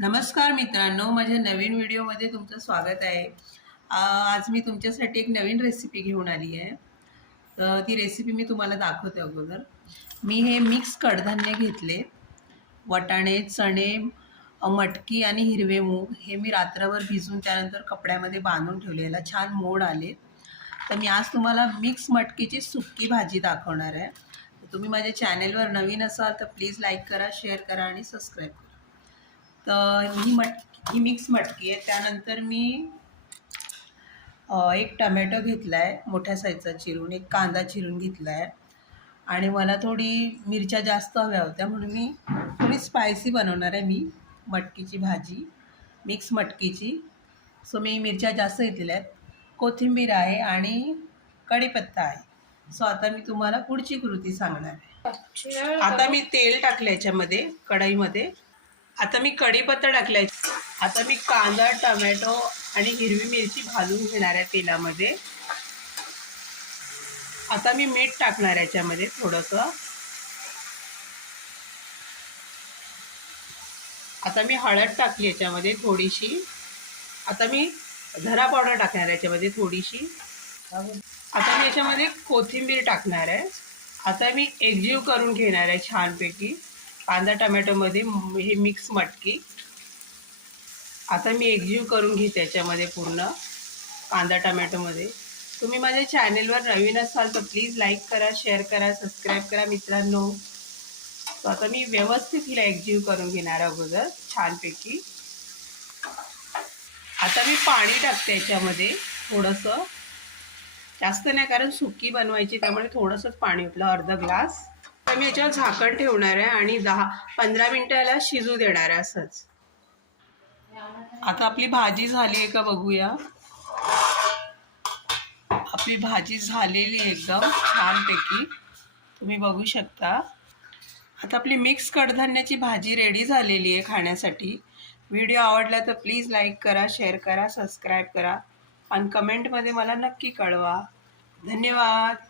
नमस्कार मित्रांनो माझ्या नवीन व्हिडिओमध्ये तुमचं स्वागत आहे. आज मी तुमच्यासाठी एक नवीन रेसिपी घेऊन आली आहे. तर ती रेसिपी मी तुम्हाला दाखवते अगोदर. मी हे मिक्स कडधान्य घेतले. वटाणे चणे मटकी आणि हिरवे मूग हे मी रात्रभर भिजून त्यानंतर कपड्यामध्ये बांधून ठेवले. याला छान मोड आले. तर मी आज तुम्हाला मिक्स मटकीची सुक्की भाजी दाखवणार आहे. तुम्ही माझ्या चॅनेलवर नवीन असाल तर प्लीज लाईक करा शेअर करा आणि सबस्क्राईब करा. तर ही मट ही मिक्स मटकी आहे. त्यानंतर मी एक टमॅटो घेतला आहे मोठ्या साईजचा चिरून एक कांदा चिरून घेतला आहे आणि मला थोडी मिरच्या जास्त हव्या होत्या म्हणून मी थोडी स्पायसी बनवणार आहे मी मटकीची भाजी मिक्स मटकीची. सो मी मिरच्या जास्त घेतलेल्या आहेत. कोथिंबीर आहे आणि कढीपत्ता आहे. सो आता मी तुम्हाला पुढची कृती सांगणार आहे. आता मी तेल टाकलं याच्यामध्ये कढईमध्ये. आता मी कढीपत्ता टाकलाय. आता मी कांदा टमॅटो आणि हिरवी मिरची भाजून घेणार आहे तेलामध्ये. आता मी मीठ टाकणार आहे याच्यामध्ये थोडंसं. आता मी हळद टाकली याच्यामध्ये थोडीशी. आता मी धरा पावडर टाकणार आहे याच्यामध्ये थोडीशी. आता मी याच्यामध्ये कोथिंबीर टाकणार आहे. आता मी एकजीव करून घेणार आहे छानपैकी. कांदा टमॅटोमध्ये ही हे मिक्स मटकी. आता मी एकजीव करून घेते याच्यामध्ये पूर्ण कांदा टमॅटोमध्ये. तुम्ही माझ्या चॅनेलवर नवीन असाल तर प्लीज लाईक करा शेअर करा सबस्क्राईब करा मित्रांनो. तर आता मी व्यवस्थित हिला एकजीव करून घेणार अगोदर छानपैकी. आता मी पाणी टाकते याच्यामध्ये थोडंसं. जास्त नाही कारण सुकी बनवायची त्यामुळे थोडंसंच पाणी उठलं अर्धा ग्लास. तर मी याच्यावर झाकण ठेवणार आहे आणि दहा पंधरा मिनटं याला शिजू देणार आहे असंच. आता आपली भाजी झाली आहे का बघूया. आपली भाजी झालेली आहे एकदम छानपैकी. तुम्ही बघू शकता. आता आपली मिक्स कडधान्याची भाजी रेडी झालेली आहे खाण्यासाठी. व्हिडिओ आवडला तर प्लीज लाईक करा शेअर करा सबस्क्राईब करा. आणि कमेंटमध्ये मला नक्की कळवा. धन्यवाद.